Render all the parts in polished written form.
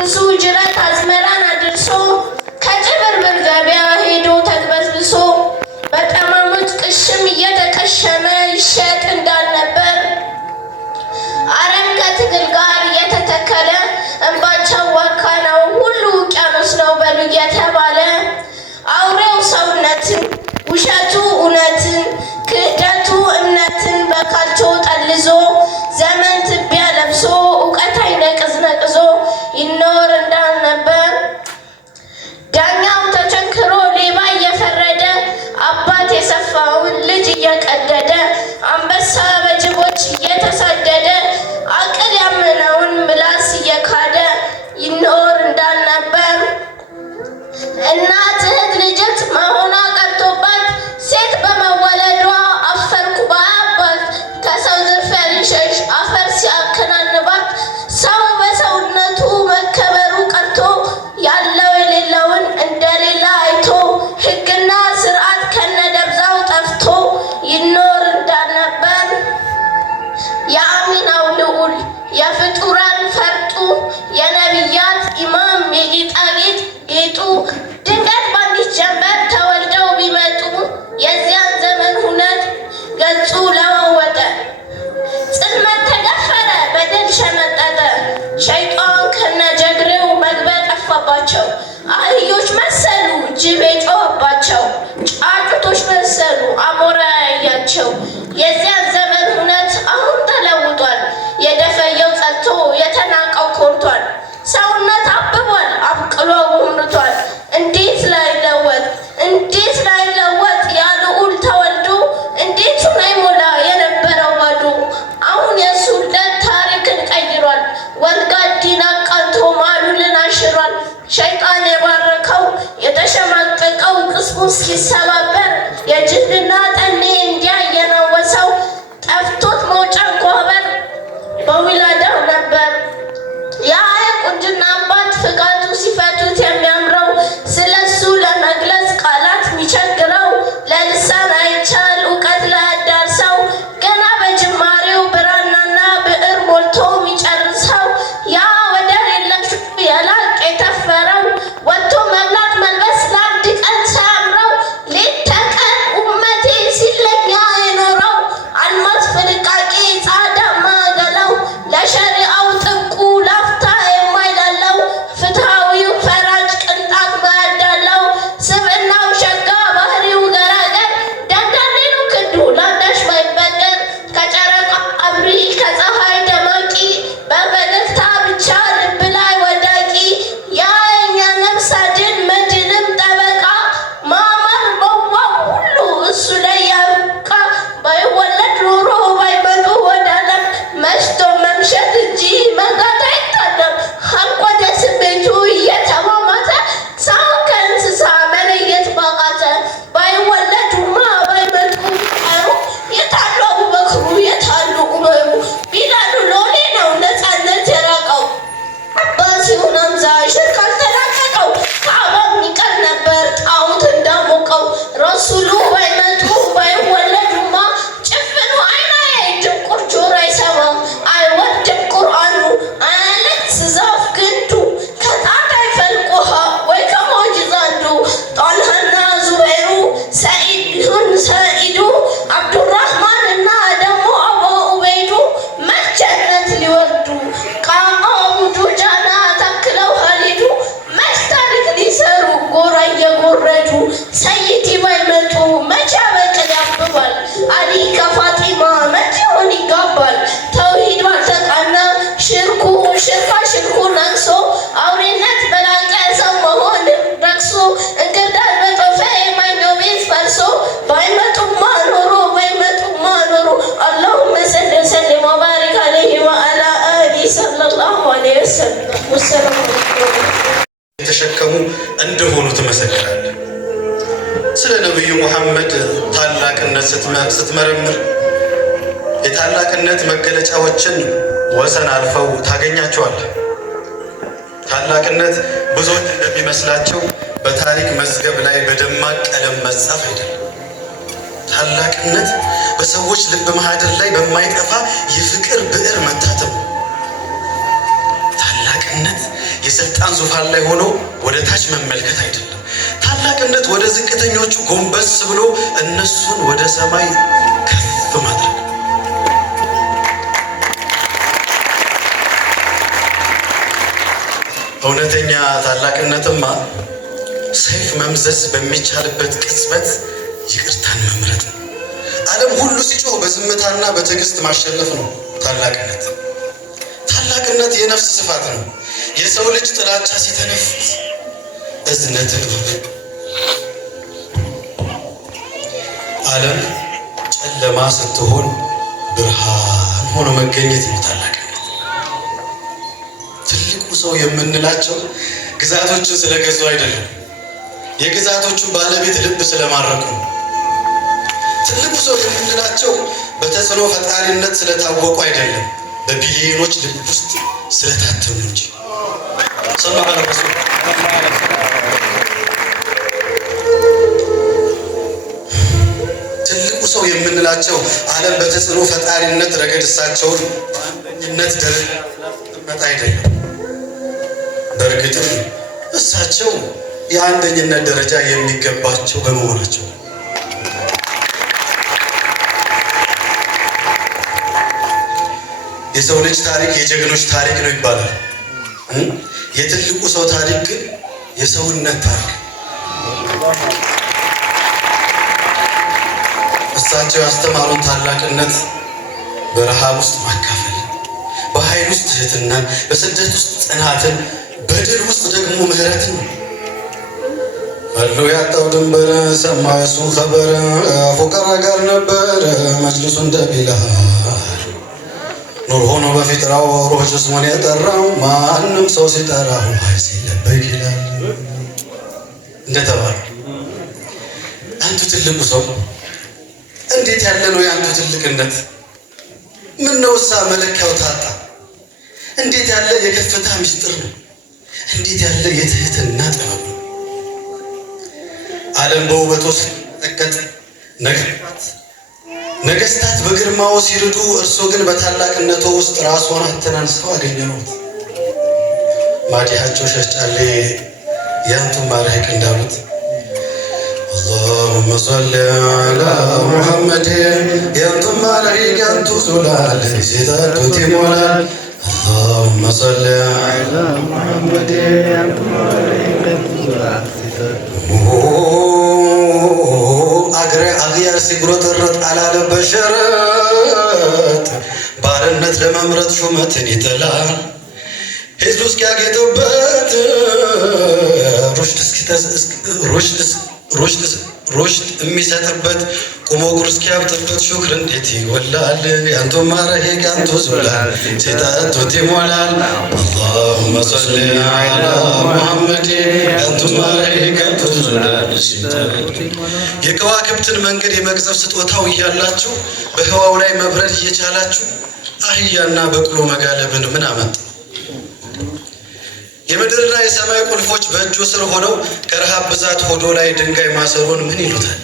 ብዙ ጅረት አዝመራን አድርሶ ከጭብርብር ገበያ ሄዶ ተግበስብሶ በጠማሙት ቅሽም እየተቀሸመ ይሸጥ እንዳልነበር አረም ከትግል ጋር እየተተከለ እንባቸው ዋካ ነው ሁሉ ውቅያኖስ ነው በሉ እየተባለ አውሬው ሰውነትን ውሸቱ እውነትን ክህደቱ እምነትን በካልቾ ጠልዞ ዘመን ትቢያ ለብሶ እውቀት አይነቅዝ ነቅዞ ይኖር እንዳልነበር ዳኛው ተቸንክሮ ሌባ እየፈረደ አባት የሰፋውን ልጅ እየቀደደ አንበሳ በጅቦች እየተሳደደ አቅል ያመነውን ምላስ እየካደ ይኖር እንዳልነበር እናት እህት ልጅት መሆኗ ቀርቶባት ሴት በመወለዷ አፈርኩ ባያባት ከሰው ዝርፊያ ሊሸሽ አፈር ሲያከናንባት ሰው በሰውነቱ መከበሩ ቀርቶ ያለው የሌለውን እንደሌላ አይቶ ሕግና ስርዓት ከነደብዛው ጠፍቶ ይኖር እንዳልነበር የአሚናው ልዑል የፍጡራን ፈርጡ የነቢያት ኢማም የጌጣጌጥ ጌጡ ድንገት በአንዲት ጀንበር ተወልደው ቢመጡ የዚያን ዘመን ሁነት ገጹ ለወወጠ ጽልመት ተደፈረ በደል ሸመጠጠ ሸይጣን ከነጀግሬው መግቢያ ጠፋባቸው አህዮች መሰሉ ጅብ የጮኸባቸው ጫጩቶች መሰሉ አሞራ ያያቸው የዚያን ዘመን ሁነት አሁን ተለውጧል የደፈየው ጸጥቶ የተናቀው ኮርቷል ሰውነት አብቧል አብቅሎ ጎምርቷል እንዴት ላይለወጥ ያ ልዑል ተወልዶ እንዴት ላይሞላ የነበረው ባዶ አሁን የእሱ ልደት ታሪክን ቀይሯል ወልጋዲን አቃንቶ ማሉልን አሽሯል ሸይጣን የባረከው የተሸማቀቀው ቅስሙ እስኪሰባበር የጅልና ጠኔ እንዲያ የናወሰው ጠፍቶት መውጫ እንኳበር በዊላዳው ነበር ያ የቁንጅና አባት ፍቃቱ ሲፈቱት የሚያምረው ስለሱ ለመግለጽ ቃላት የሚቸግረው ለልሳን አይቻል እውቀት ላያዳርሰው ገና በጅማሬው ብራናና ብዕር ሞልቶ የሚጨርሰው ያ ወደር የለሽ የላቅ የተፈረው ወጥቶ መብላት መልበስ ለአንድ ቀን ሳያምረው ሌት ተቀን ኡመቴ ሲለኛ የኖረው አልማዝ ፍልቃቄ ጻዳማ ገላው ለሸሪዓው ጥብቁ ላፍታ የማይላለው ፍትሃዊው ፈራጅ ቅንጣት ማያዳለው ስብዕናው ሸጋ ባህሪው ገራገር ደንዳኔ ነው ክንዱ ላዳሽ ማይበገር ከጨረቃ አብሪ ከፀሐይ ደማቂ በፈገግታ ብቻ ልብ ላይ ወዳቂ ያ የኛ ነፍስ አድን መድንም ጠበቃ ማማር መዋብ ሁሉ እሱ ላይ ያብቃ ባይወለድ ኖሮ ባይመጡ ወደ ዓለም መሽቶ መምሸት እንጂ መንጋት አይታለም ሀቆደ ስሜቱ እየተማማተ ሰውን ከእንስሳ መለየት ባቃተ ባይወለዱማ ባይመጡ ቀሩ የታሉ አቡበክሩ የታሉ ዑመሩ ቢላሉ ሎሌ ነው ነፃነት የራቀው አባሲውን ሐምዛ ሽርክ አልተላቀቀው ካዕባም ይቀር ነበር ጣዖት እንዳሞቀው ረሱሉ ባይመጡ ባይወለዱማ ጭፍኑ አይን አያይ ድንቁር ጆሮ አይሰማም አይወድም ቁርአኑ አያለቅስ ዛፍ ግንዱ ከጣት አይፈልቅ ውሃ ወይ ከሞጅዛ አንዱ ጣልሃና ዙበይሩ ሰኢዱ አብዱራህማን እና ደግሞ አቡ ኡበይዱ መቸነት ሊወርዱ ቃማ ቡዱጃና ተክለው ሀሊዱ መች ታሪክ ሊሰሩ ጎራ እየጎረዱ ሰይቲ ባይመጡ መቼ በቅል ያብባል አሊ ከፋጢማ መቼ ሆን ይጋባል ተውሂዱ አልተቃና ሽርኩ ነግሶ አውሬነት በላቀ ሰው መሆን ረክሶ እንክርዳድ በጦፈ የማይነው ቤት ፈርሶ ባይመጡማ ኖሮ አላሁመ ሰሊ ወሰሊም ወባሪክ አለይሂ ወዐላ አሊሂ ሰለላሁ ዐለይሂ ወሰለም የተሸከሙ እንደሆኑ ትመሰክራለህ። ስለ ነብዩ መሐመድ ታላቅነት ስትመረምር የታላቅነት መገለጫዎችን ወሰን አልፈው ታገኛቸዋለህ። ታላቅነት ብዙዎች እንደሚመስላቸው በታሪክ መዝገብ ላይ በደማቅ ቀለም መጻፍ አይደለም። ታላቅነት በሰዎች ልብ ማህደር ላይ በማይጠፋ የፍቅር ብዕር መታተም። ታላቅነት የስልጣን ዙፋን ላይ ሆኖ ወደ ታች መመልከት አይደለም። ታላቅነት ወደ ዝቅተኞቹ ጎንበስ ብሎ እነሱን ወደ ሰማይ ከፍ ማድረግ። እውነተኛ ታላቅነትማ ሰይፍ መምዘዝ በሚቻልበት ቅጽበት ይቅርታን መምረጥ ነው። ዓለም ሁሉ ሲጮህ በዝምታና በትዕግስት ማሸነፍ ነው ታላቅነት። ታላቅነት የነፍስ ስፋት ነው። የሰው ልጅ ጥላቻ ሲተነፍስ እዝነትን ዓለም ጨለማ ስትሆን ብርሃን ሆኖ መገኘት ነው ታላቅነት። ትልቁ ሰው የምንላቸው ግዛቶችን ስለገዙ አይደለም፣ የግዛቶቹን ባለቤት ልብ ስለማረኩ ነው። ትልቁ ሰው የምንላቸው በተጽዕኖ ፈጣሪነት ስለታወቁ አይደለም፣ በቢሊዮኖች ልብ ውስጥ ስለታተሙ እንጂ። ትልቁ ሰው የምንላቸው ዓለም በተጽዕኖ ፈጣሪነት ረገድ እሳቸውን በአንደኝነት ደረጃ መጣ አይደለም። በእርግጥም እሳቸው የአንደኝነት ደረጃ የሚገባቸው በመሆናቸው የሰው ልጅ ታሪክ የጀግኖች ታሪክ ነው ይባላል። የትልቁ ሰው ታሪክ ግን የሰውነት ታሪክ። እሳቸው ያስተማሩን ታላቅነት በረሃብ ውስጥ ማካፈል፣ በኃይል ውስጥ ትህትናን፣ በስደት ውስጥ ጽናትን፣ በድል ውስጥ ደግሞ ምህረትን ነው። ፈሎ ያጣው ድንበር ሰማ የሱን ኸበር ፉቀራ ጋር ነበር መጅልሱ እንደ ቢላል ኑር ሆኖ በፊጥራው ሮች ስሙን የጠራው ማንም ሰው ሲጠራው ሀይስ ይለበቅ ይላል እንደተባለ አንቱ ትልቁ ሰው እንዴት ያለ ነው የአንቱ ትልቅነት? ምን ነው እሳ መለኪያው ታጣ? እንዴት ያለ የከፍታ ምስጢር ነው! እንዴት ያለ የትህትና ጥበብ ነው! ዓለም በውበቱ ሲጠቀጥ ነገስታት በግርማው ሲርዱ፣ እርሱ ግን በታላቅነቱ ውስጥ ራስዎን አተናንሰው አገኘነዎት። ማዲያቸው ሸጫሌ ያንቱን ማረህቅ እንዳሉት اللهم صل على محمد ያንቱን ማረህቅ ያንቱ ዙላል ሲታቱት ይሞላል። اللهم صل على محمد ያንቱን ማረህቅ ያንቱ ዙላል አገረ አግያር ሲጉረጠረጥ አላለበት ሸረጥ ባርነት ለመምረጥ ሹመትን ይጥላል። ህዝቡ እስኪያጌጡበት ሩሽድ የሚሰጥበት ቁሞ ጉር እስኪያብጥበት ሹክር እንዴት ይጎላል። ያንቱ ማረሄቅ ያንቱ ዙላል ሲጠጡት ይሞላል። اللهم صل على محمد ያንቱ ማረሄቅ ያንቱ ዙላል ሲጠጡት ይሞላል። የከዋክብትን መንገድ የመግዘፍ ስጦታው እያላችሁ በህዋው ላይ መብረድ እየቻላችሁ አህያና በቅሎ መጋለብን ምን አመጣ? የምድርና የሰማይ ቁልፎች በእጁ ስር ሆነው ከረሃብ ብዛት ሆዶ ላይ ድንጋይ ማሰሩን ምን ይሉታል?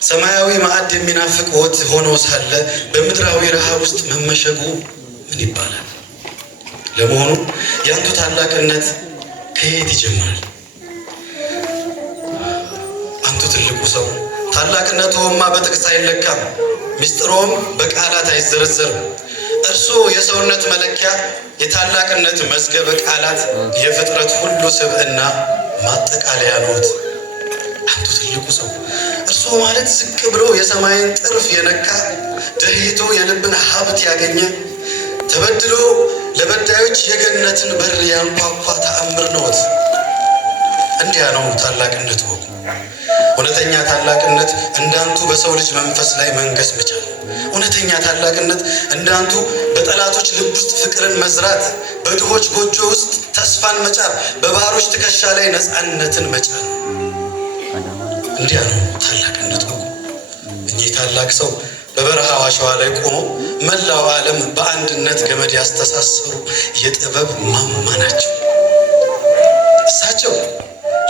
ሰማያዊ ማዕድ የሚናፍቅ ወጥ ሆኖ ሳለ በምድራዊ ረሃብ ውስጥ መመሸጉ ምን ይባላል? ለመሆኑ ያንቱ ታላቅነት ከየት ይጀምራል? አንቱ ትልቁ ሰው ታላቅነትዎማ በጥቅስ አይለካም፣ ምስጢሮም በቃላት አይዘረዘርም። እርሱ የሰውነት መለኪያ፣ የታላቅነት መዝገበ ቃላት፣ የፍጥረት ሁሉ ስብዕና ማጠቃለያ ነዎት። አንቱ ትልቁ ሰው እርሱ ማለት ዝቅ ብሎ የሰማይን ጥርፍ የነካ፣ ደህይቶ የልብን ሀብት ያገኘ፣ ተበድሎ ለበዳዮች የገነትን በር ያንኳኳ ተአምር ነዎት። እንዲያ ነው ታላቅነት ወጉ። እውነተኛ ታላቅነት እንዳንቱ በሰው ልጅ መንፈስ ላይ መንገስ መቻል። እውነተኛ ታላቅነት እንዳንቱ በጠላቶች ልብ ውስጥ ፍቅርን መዝራት፣ በድሆች ጎጆ ውስጥ ተስፋን መጫር፣ በባሮች ትከሻ ላይ ነፃነትን መጫር። እንዲያ ነው ታላቅነት ወጉ። እኚህ ታላቅ ሰው በበረሃው አሸዋ ላይ ቆሞ መላው ዓለም በአንድነት ገመድ ያስተሳሰሩ የጥበብ ማማ ናቸው። እሳቸው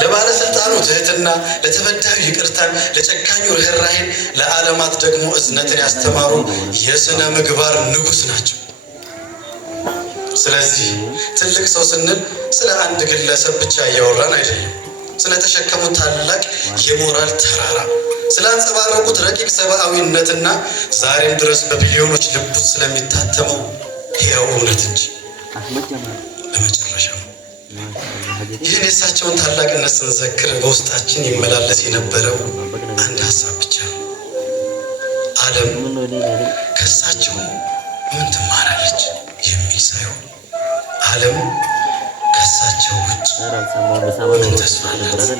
ለባለስልጣኑ ትህትና፣ ለተበዳዩ ይቅርታን፣ ለጨካኙ ርኅራኄን፣ ለዓለማት ደግሞ እዝነትን ያስተማሩ የሥነ ምግባር ንጉሥ ናቸው። ስለዚህ ትልቅ ሰው ስንል ስለ አንድ ግለሰብ ብቻ እያወራን አይደለም። ስለተሸከሙት ታላቅ የሞራል ተራራ፣ ስላንጸባረቁት ረቂቅ ሰብአዊነትና ዛሬም ድረስ በቢሊዮኖች ልብ ውስጥ ስለሚታተመው ሕያው እውነት እንጂ። ለመጨረሻው ይህን የእሳቸውን ታላቅነት ስንዘክር በውስጣችን ይመላለስ የነበረው አንድ ሀሳብ ብቻ ነው። ዓለም ከእሳቸው ምን ትማራለች የሚል ሳይሆን ዓለም ከእሳቸው ውጭ ምን ተስፋ አላት?